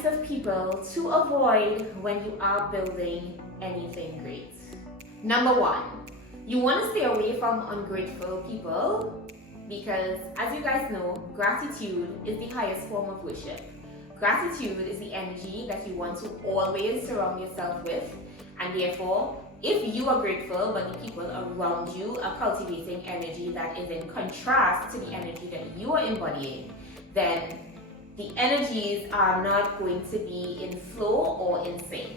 types of people to avoid when you are building anything great. Number one, you want to stay away from ungrateful people because, as you guys know, gratitude is the highest form of worship. Gratitude is the energy that you want to always surround yourself with, and therefore, if you are grateful but the people around you are cultivating energy that is in contrast to the energy that you are embodying, then the energies are not going to be in flow or in sync.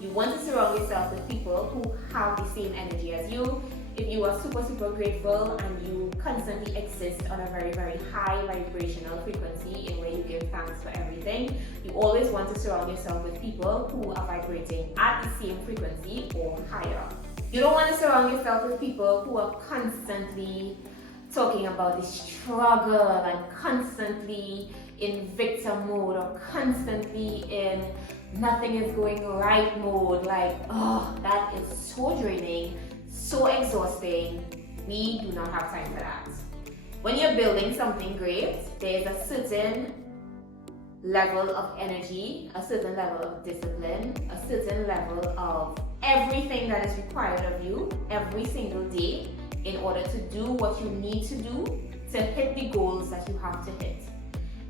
You want to surround yourself with people who have the same energy as you. If you are super grateful and you constantly exist on a very high vibrational frequency in where you give thanks for everything, you always want to surround yourself with people who are vibrating at the same frequency or higher. You don't want to surround yourself with people who are constantly talking about the struggle and constantly in victim mode or constantly in nothing is going right mode. Like, oh, that is so draining, so exhausting. We do not have time for that. When you're building something great, there's a certain level of energy, a certain level of discipline, a certain level of everything that is required of you every single day in order to do what you need to do to hit the goals that you have to hit.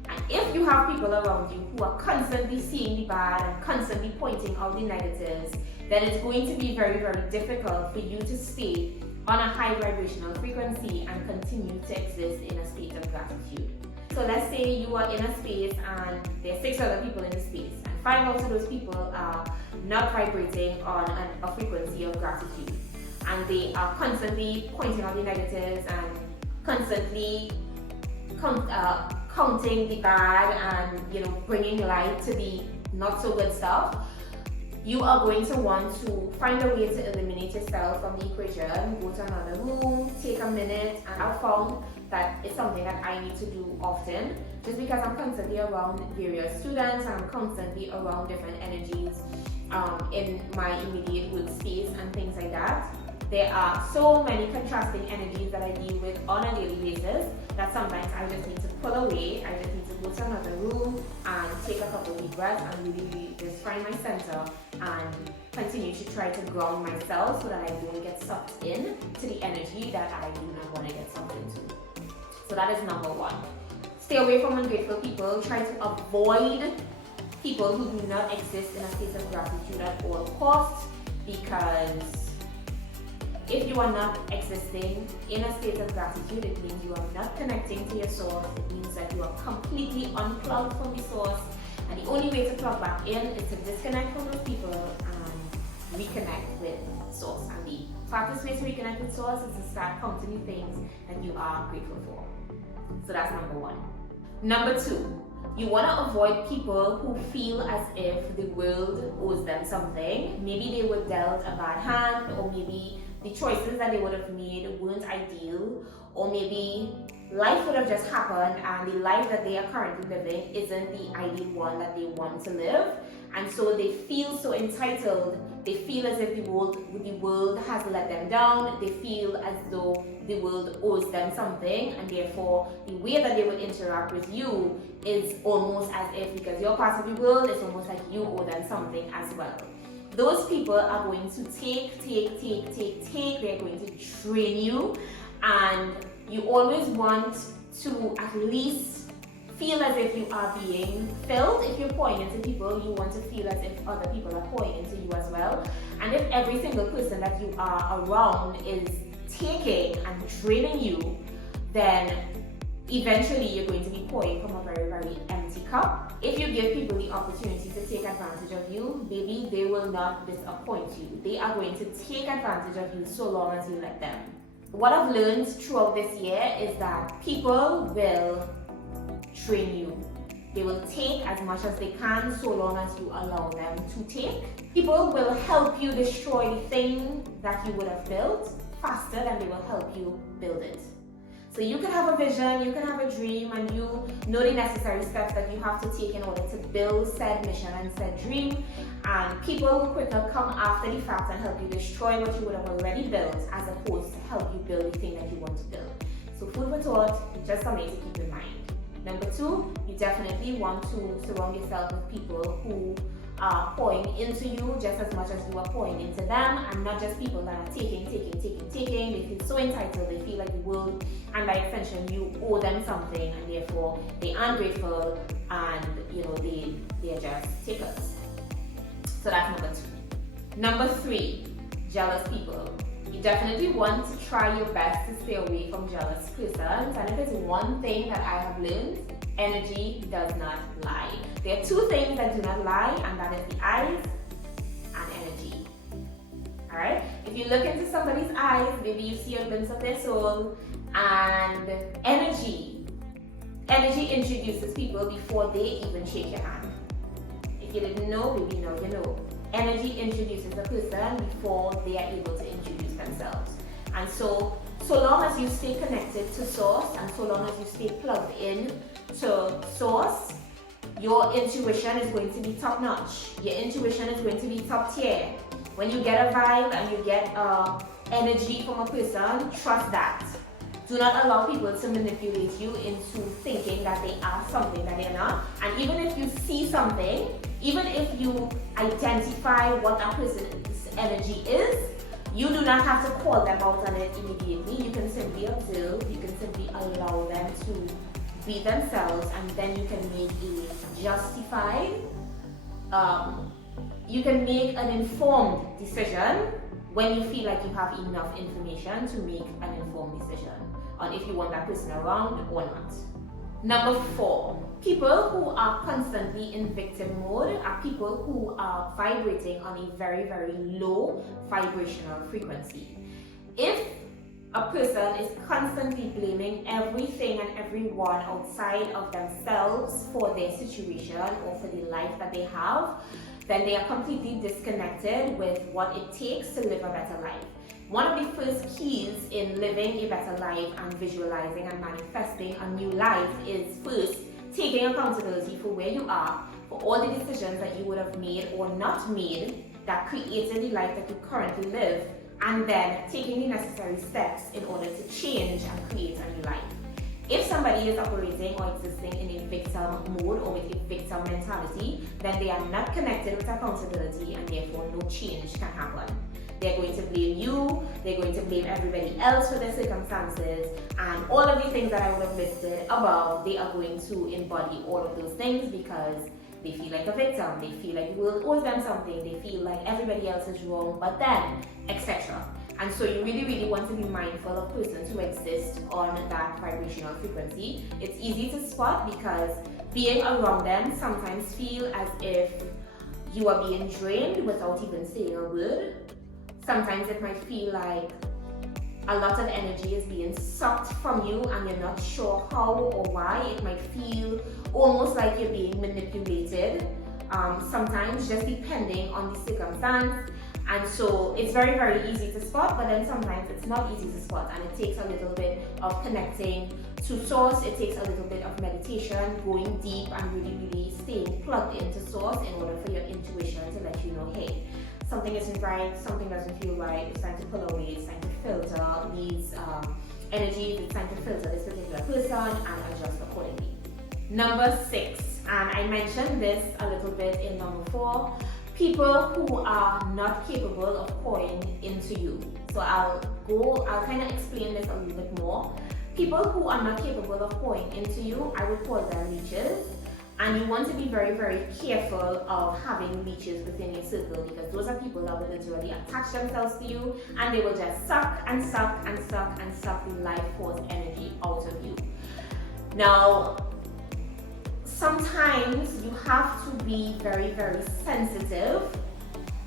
And if you have people around you who are constantly seeing the bad and constantly pointing out the negatives, then it's going to be very difficult for you to stay on a high vibrational frequency and continue to exist in a state of gratitude. So let's say you are in a space and there are 6 other people in the space, and 5 out of those people are not vibrating on a frequency of gratitude, and they are constantly pointing out the negatives and constantly counting the bad and bringing light to the not so good stuff. You are going to want to find a way to eliminate yourself from the equation, go to another room, take a minute, and I've found that it's something that I need to do often, just because I'm constantly around various students and I'm constantly around different energies in my immediate workspace and things like that. There are so many contrasting energies that I deal with on a daily basis that sometimes I just need to pull away. I just need to go to another room and take a couple deep breaths and really just find my center and continue to try to ground myself so that I don't get sucked in to the energy that I do not want to get sucked into. So that is number one. Stay away from ungrateful people. Try to avoid people who do not exist in a state of gratitude at all costs, because if you are not existing in a state of gratitude, it means you are not connecting to your source. It means that you are completely unplugged from the source. And the only way to plug back in is to disconnect from those people and reconnect with source. And the fastest way to reconnect with source is to start counting the things that you are grateful for. So that's number one. Number two, you want to avoid people who feel as if the world owes them something. Maybe they were dealt a bad hand, or maybe the choices that they would have made weren't ideal, or maybe life would have just happened and the life that they are currently living isn't the ideal one that they want to live, and so they feel so entitled. They feel as if the world has let them down. They feel as though the world owes them something, and therefore the way that they would interact with you is almost as if, because you're part of the world, it's almost like you owe them something as well. Those people are going to take. They're going to train you, and you always want to at least feel as if you are being filled. If you're pouring into people, you want to feel as if other people are pouring into you as well. And if every single person that you are around is taking and draining you, then eventually you're going to be pouring from a very empty cup. If you give people the opportunity to take advantage of you, baby, they will not disappoint you. They are going to take advantage of you so long as you let them. What I've learned throughout this year is that people will train you. They will take as much as they can so long as you allow them to take. People will help you destroy the thing that you would have built faster than they will help you build it. So you can have a vision, you can have a dream, and you know the necessary steps that you have to take in order to build said mission and said dream. And people will quicker come after the fact and help you destroy what you would have already built, as opposed to help you build the thing that you want to build. So food for thought, just something to keep in mind. Number two, you definitely want to surround yourself with people who are pouring into you just as much as you are pouring into them, and not just people that are taking. They feel so entitled, they feel like the world and by extension you owe them something, and therefore they aren't grateful, and they are just takers. So that's number 2. Number 3, jealous people. You definitely want to try your best to stay away from jealous persons, and if there's one thing that I have learned, energy does not lie. There are 2 things that do not lie, and that is the eyes and energy. Alright? If you look into somebody's eyes, maybe you see a glimpse of their soul, and energy introduces people before they even shake your hand. If you didn't know, maybe now you know. Energy introduces a person before they are able to introduce themselves. And so long as you stay connected to source, and so long as you stay plugged in to source, your intuition is going to be top notch. Your intuition is going to be top tier. When you get a vibe and you get energy from a person, trust that. Do not allow people to manipulate you into thinking that they are something that they're not. And even if you see something, even if you identify what that person's energy is, you do not have to call them out on it immediately. You can simply observe, you can simply allow them to be themselves, and then you can make a justified, you can make an informed decision when you feel like you have enough information to make an informed decision on if you want that person around or not. Number 4, people who are constantly in victim mode are people who are vibrating on a very, very low vibrational frequency. If a person is constantly blaming everything and everyone outside of themselves for their situation or for the life that they have, then they are completely disconnected with what it takes to live a better life. One of the first keys in living a better life and visualizing and manifesting a new life is first taking accountability for where you are, for all the decisions that you would have made or not made that created the life that you currently live, and then taking the necessary steps in order to change and create a new life. If somebody is operating or existing in a victim mode or with a victim mentality, then they are not connected with accountability, and therefore no change can happen. They're going to blame you, they're going to blame everybody else for their circumstances, and all of the things that I would have listed above, they are going to embody all of those things because they feel like a victim, they feel like the world owes them something, they feel like everybody else is wrong, but then, etc. And so you really, really want to be mindful of persons who exist on that vibrational frequency. It's easy to spot because being around them sometimes feel as if you are being drained without even saying a word. Sometimes it might feel like a lot of energy is being sucked from you and you're not sure how or why. It might feel almost like you're being manipulated, sometimes just depending on the circumstance. And so it's very, very easy to spot, but then sometimes it's not easy to spot, and it takes a little bit of connecting to source. It takes a little bit of meditation, going deep and really, really staying plugged into source in order for your intuition to let you know, hey, something isn't right, something doesn't feel right, it's time to pull away, it's time to filter these energies, it's time to filter this particular person and adjust accordingly. Number 6, and I mentioned this a little bit in number 4, people who are not capable of pouring into you. So I'll kind of explain this a little bit more. People who are not capable of pouring into you, I would call them leeches. And you want to be very, very careful of having leeches within your circle, because those are people that will literally attach themselves to you and they will just suck and suck and suck and suck the life force energy out of you. Now, sometimes you have to be very, very sensitive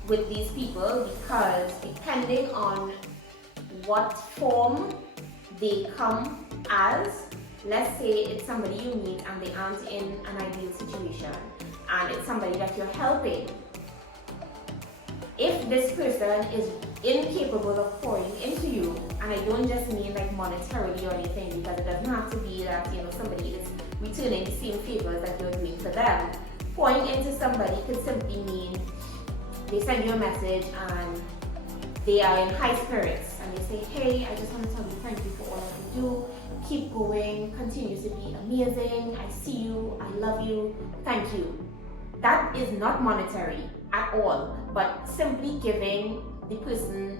with these people, because depending on what form they come as, let's say it's somebody you meet and they aren't in an ideal situation, and it's somebody that you're helping. If this person is incapable of pouring into you, and I don't just mean like monetarily or anything, because it doesn't have to be that somebody is returning the same favors that you're doing for them. Pouring into somebody could simply mean they send you a message and they are in high spirits and they say, hey, I just want to tell you thank you for all that you do. keep going, continues to be amazing, I see you, I love you, thank you. That is not monetary at all, but simply giving the person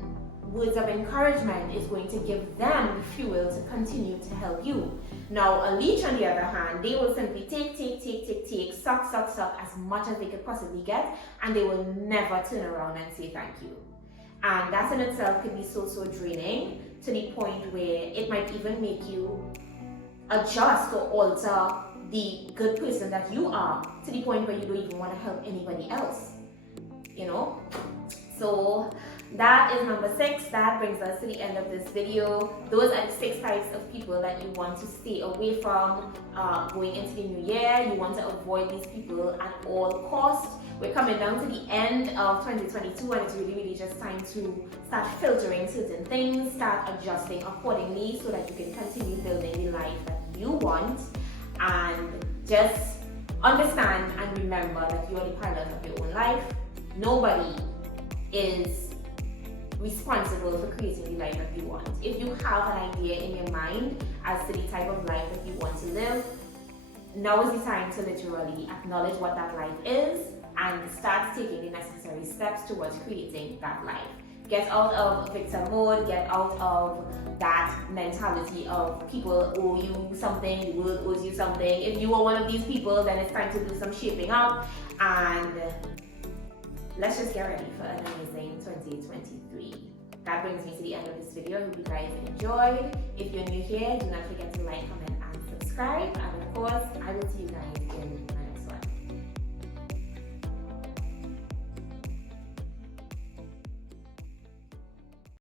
words of encouragement is going to give them the fuel to continue to help you. Now, a leech, on the other hand, they will simply take, suck as much as they could possibly get, and they will never turn around and say thank you. And that in itself could be so draining, to the point where it might even make you adjust or alter the good person that you are, to the point where you don't even want to help anybody else, you know. So that is number 6. That brings us to the end of this video. Those are the 6 types of people that you want to stay away from going into the new year. You want to avoid these people at all costs. We're coming down to the end of 2022, and it's really just time to start filtering certain things, start adjusting accordingly, so that you can continue building the life that you want. And just understand and remember that you are the pilot of your own life. Nobody is responsible for creating the life that you want. If you have an idea in your mind as to the type of life that you want to live, now is the time to literally acknowledge what that life is and start taking the necessary steps towards creating that life. Get out of victim mode, get out of that mentality of people owe you something, the world owes you something. If you are one of these people, then it's time to do some shaping up, and let's just get ready for an amazing 2023. That brings me to the end of this video. I hope you guys enjoyed. If you're new here, do not forget to like, comment, and subscribe. And of course, I will see you guys